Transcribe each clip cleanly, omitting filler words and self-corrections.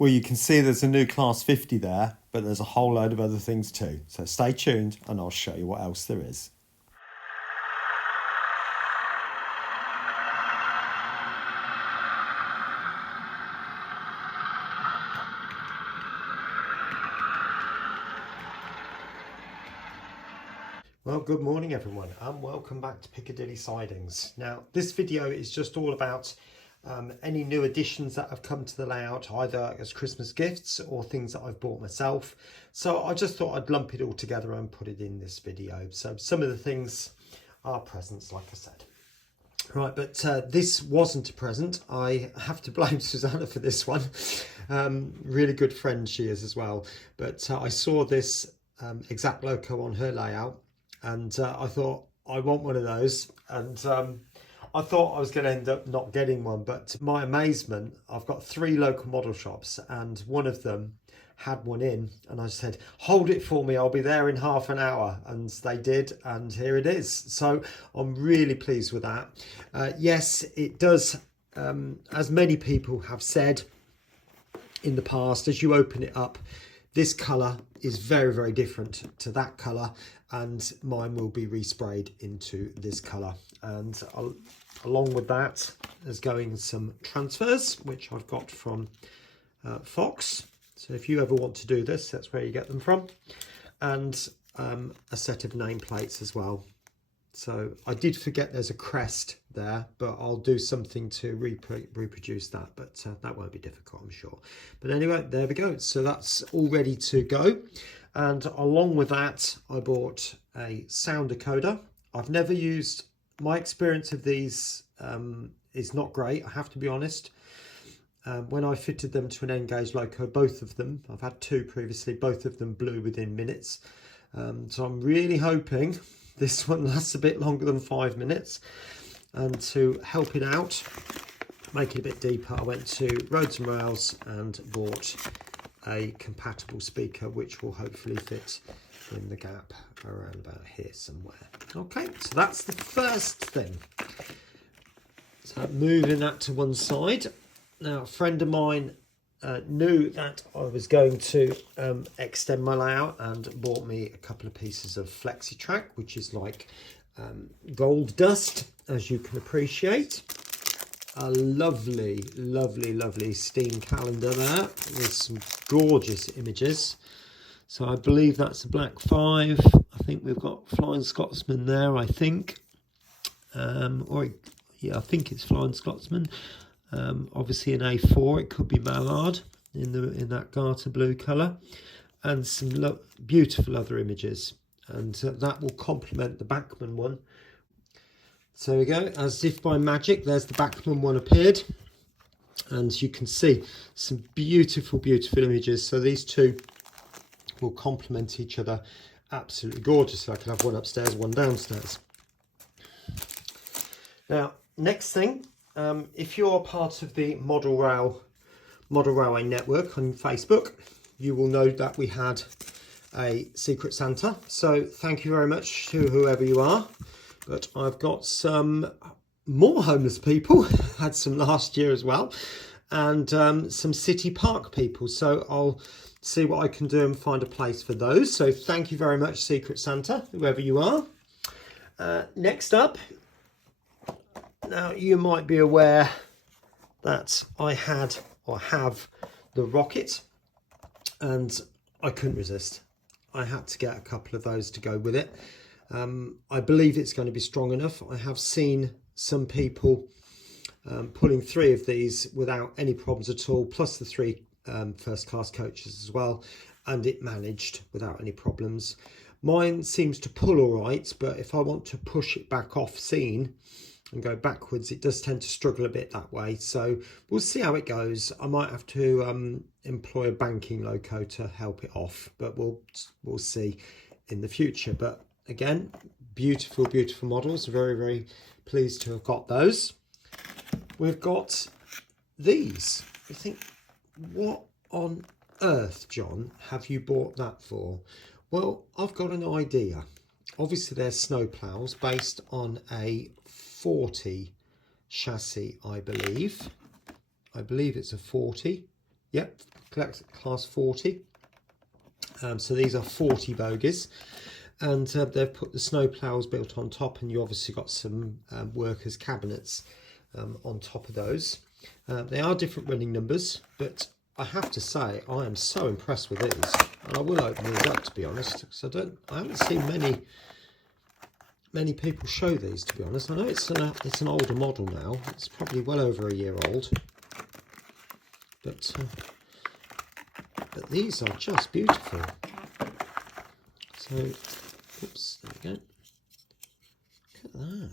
Well, you can see there's a new Class 50 there, but there's a whole load of other things too. So stay tuned and I'll show you what else there is. Well, good morning everyone and welcome back to Piccadilly Sidings. Now, this video is just all about any new additions that have come to the layout, either as Christmas gifts or things that I've bought myself. So I just thought I'd lump it all together and put it in this video. So some of the things are presents, like I said. Right, but this wasn't a present. I have to blame Susanna for this one. Really good friend she is as well. But I saw this exact loco on her layout. And I thought, I want one of those. And I thought I was going to end up not getting one. But to my amazement, I've got 3 local model shops and one of them had one in. And I said, hold it for me. I'll be there in half an hour. And they did. And here it is. So I'm really pleased with that. Yes, it does, as many people have said in the past, as you open it up, this colour is very, very different to that colour, and mine will be resprayed into this colour. And along with that is going some transfers, which I've got from Fox. So if you ever want to do this, that's where you get them from. And a set of nameplates as well. So I did forget there's a crest there, but I'll do something to reproduce that, but that won't be difficult, I'm sure. But anyway, there we go. So that's all ready to go. And along with that, I bought a sound decoder. I've never used, my experience of these is not great, I have to be honest. When I fitted them to an N-gauge loco, both of them, I've had 2 previously, both of them blew within minutes. So I'm really hoping this one lasts a bit longer than 5 minutes. And to help it out, make it a bit deeper, I went to Roads and Rails and bought a compatible speaker, which will hopefully fit in the gap around about here somewhere. Okay, so that's the first thing. So moving that to one side. Now, a friend of mine knew that I was going to extend my layout and bought me a couple of pieces of FlexiTrack, which is like gold dust, as you can appreciate. A lovely, lovely, lovely steam calendar there with some gorgeous images. So I believe that's a black 5. I think we've got Flying Scotsman there, I think. Yeah, I think it's Flying Scotsman. Obviously an A4, it could be Mallard in that garter blue colour, and some beautiful other images, and that will complement the Bachmann one. So there we go, as if by magic, there's the Bachmann one appeared, and you can see some beautiful, beautiful images. So these two will complement each other absolutely gorgeously. I can have one upstairs, one downstairs. Now, next thing, if you're part of the Model Railway Network on Facebook, you will know that we had a Secret Santa. So thank you very much to whoever you are. But I've got some more homeless people, had some last year as well, and some city park people. So I'll see what I can do and find a place for those. So thank you very much, Secret Santa, whoever you are. Next up, now you might be aware that I had or have the rocket, and I couldn't resist. I had to get a couple of those to go with it. I believe it's going to be strong enough. I have seen some people pulling 3 of these without any problems at all, plus the 3 first class coaches as well, and it managed without any problems. Mine seems to pull all right, but if I want to push it back off scene and go backwards, it does tend to struggle a bit that way. So we'll see how it goes. I might have to employ a banking loco to help it off, but we'll see in the future. But again, beautiful, beautiful models. Very, very pleased to have got those. We've got these. I think, what on earth, John, have you bought that for? Well, I've got an idea. Obviously, they're snow plows based on a 40 chassis, I believe. I believe it's a 40. Yep, class 40. So these are 40 bogies, and they've put the snow plows built on top, and you obviously got some workers' cabinets on top of those. They are different running numbers, but I have to say I am so impressed with these, and I will open these up, to be honest, because I haven't seen many people show these, to be honest. I know it's an older model now. It's probably well over a year old, but these are just beautiful. So, oops, there we go. Look at that.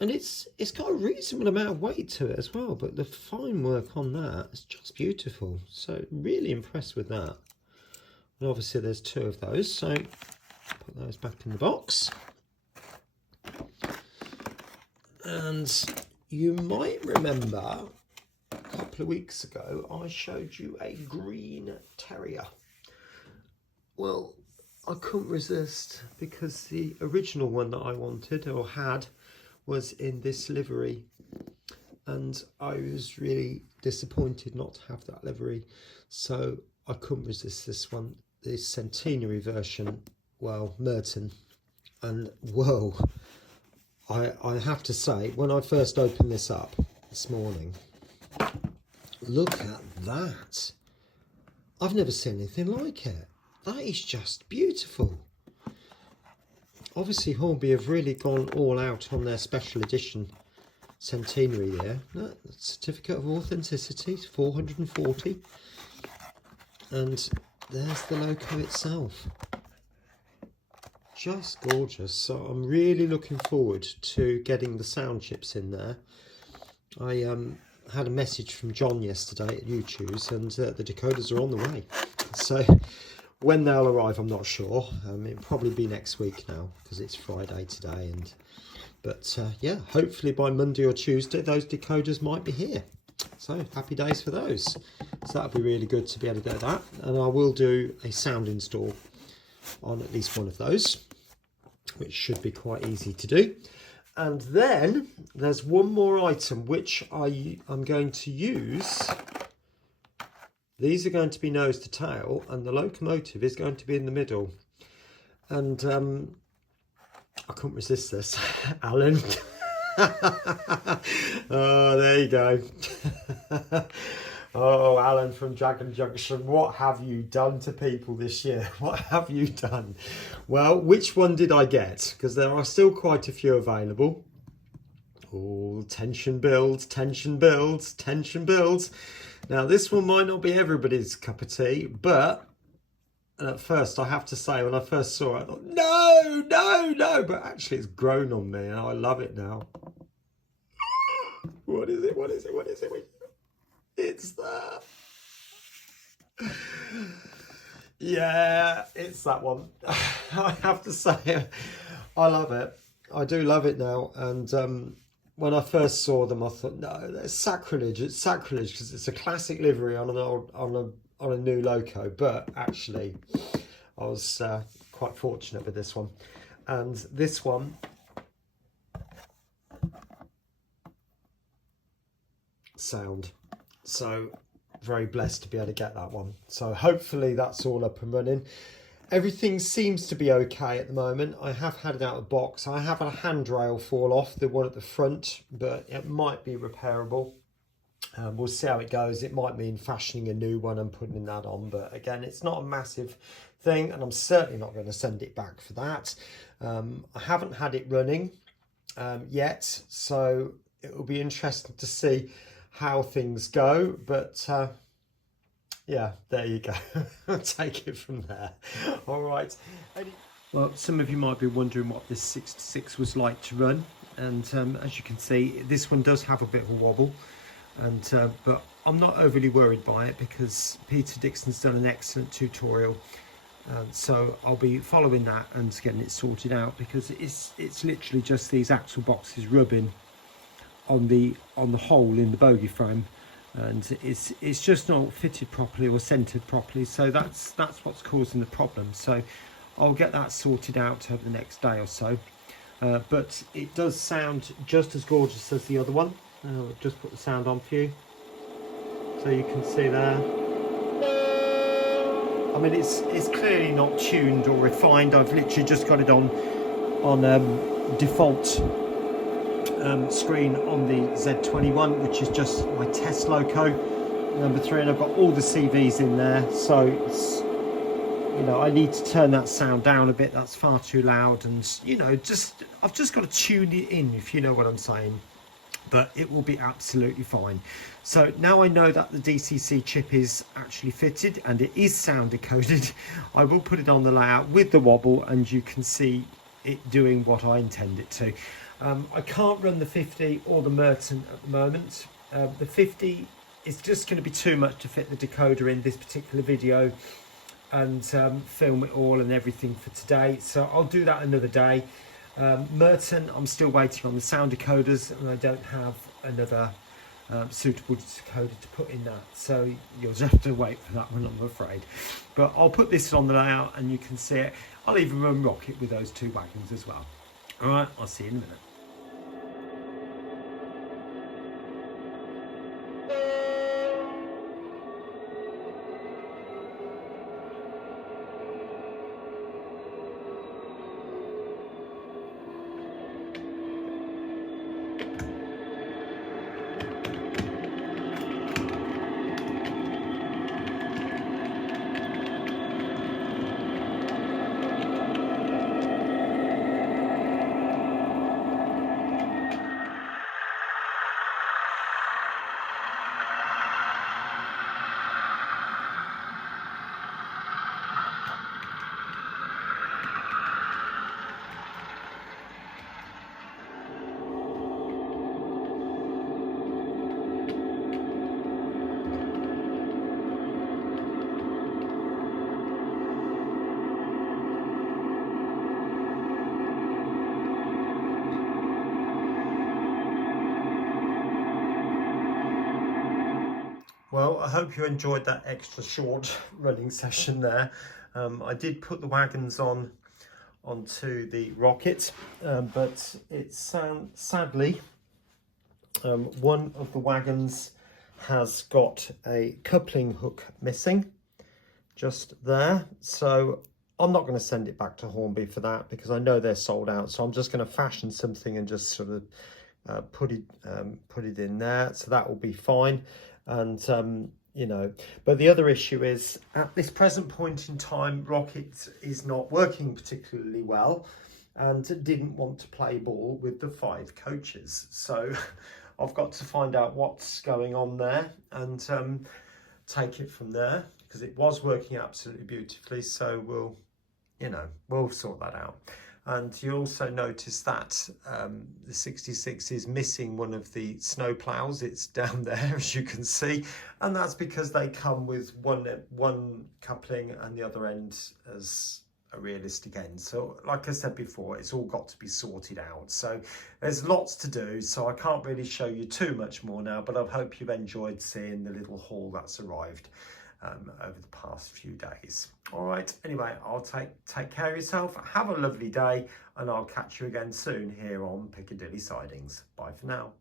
And it's got a reasonable amount of weight to it as well, but the fine work on that is just beautiful. So really impressed with that. And obviously there's 2 of those, so put those back in the box. And you might remember a couple of weeks ago I showed you a green terrier. Well, I couldn't resist, because the original one that I wanted or had was in this livery, and I was really disappointed not to have that livery, so I couldn't resist this one, this centenary version, well, Merton. And whoa, I have to say, when I first opened this up this morning, look at that. I've never seen anything like it. That is just beautiful. Obviously Hornby have really gone all out on their special edition centenary there. No, certificate of authenticity, 440. And there's the loco itself. Just gorgeous. So I'm really looking forward to getting the sound chips in there. I had a message from John yesterday at YouTube's, and the decoders are on the way. So when they'll arrive, I'm not sure. It'll probably be next week now, because it's Friday today. But yeah, hopefully by Monday or Tuesday, those decoders might be here. So happy days for those. So that'll be really good to be able to get that. And I will do a sound install on at least one of those, which should be quite easy to do. And then there's one more item which I'm going to use. These are going to be nose to tail, and the locomotive is going to be in the middle. And I couldn't resist this, Alan. Oh, there you go. Oh, Alan from Dragon Junction, what have you done to people this year? What have you done? Well, which one did I get? Because there are still quite a few available. Oh, tension builds, tension builds, tension builds. Now, this one might not be everybody's cup of tea, but at first, I have to say, when I first saw it, I thought, no, no, no. But actually, it's grown on me, and I love it now. What is it? What is it? What is it? It's that. Yeah, it's that one. I have to say, I love it. I do love it now. And when I first saw them, I thought, no, that's sacrilege. It's sacrilege, because it's a classic livery on an old, on a new loco. But actually, I was quite fortunate with this one. And this one, sound. So very blessed to be able to get that one. So hopefully that's all up and running. Everything seems to be okay at the moment. I have had it out of the box. I have had a handrail fall off, the one at the front, but it might be repairable. We'll see how it goes. It might mean fashioning a new one and putting that on, but again, it's not a massive thing, and I'm certainly not going to send it back for that. I haven't had it running yet, so it will be interesting to see how things go, but yeah, there you go. I'll take it from there. All right. Well, some of you might be wondering what this 66 was like to run, and as you can see, this one does have a bit of a wobble, and but I'm not overly worried by it, because Peter Dixon's done an excellent tutorial, so I'll be following that and getting it sorted out, because it's literally just these axle boxes rubbing on the hole in the bogie frame, and it's just not fitted properly or centered properly, so that's what's causing the problem. So I'll get that sorted out over the next day or so, but it does sound just as gorgeous as the other one. I'll just put the sound on for you. So you can see there. I mean, it's clearly not tuned or refined. I've literally just got it on default screen on the Z21, which is just my test loco number 3, and I've got all the CVs in there. So it's, you know, I need to turn that sound down a bit. That's far too loud, and you know, I've just got to tune it in, if you know what I'm saying. But it will be absolutely fine. So now I know that the DCC chip is actually fitted and it is sound decoded, I will put it on the layout with the wobble, and you can see it doing what I intend it to. I can't run the 50 or the Merton at the moment. The 50 is just going to be too much to fit the decoder in this particular video and film it all and everything for today. So I'll do that another day. Merton, I'm still waiting on the sound decoders, and I don't have another suitable decoder to put in that, so you'll just have to wait for that one, I'm afraid. But I'll put this on the layout and you can see it. I'll even run Rocket with those 2 wagons as well. Alright, I'll see you in a minute. Well, I hope you enjoyed that extra short running session there. I did put the wagons onto the Rocket, but it's sadly one of the wagons has got a coupling hook missing just there. So I'm not going to send it back to Hornby for that, because I know they're sold out. So I'm just going to fashion something and just sort of put it in there. So that will be fine. And you know, but the other issue is, at this present point in time, Rocket is not working particularly well and didn't want to play ball with the 5 coaches. So I've got to find out what's going on there and take it from there, because it was working absolutely beautifully. So we'll sort that out. And you also notice that the 66 is missing one of the snow plows. It's down there, as you can see, and that's because they come with one coupling and the other end as a realistic end. So like I said before, it's all got to be sorted out. So there's lots to do, so I can't really show you too much more now, but I hope you've enjoyed seeing the little haul that's arrived over the past few days. All right, anyway, I'll take care of yourself. Have a lovely day, and I'll catch you again soon here on Piccadilly Sidings. Bye for now.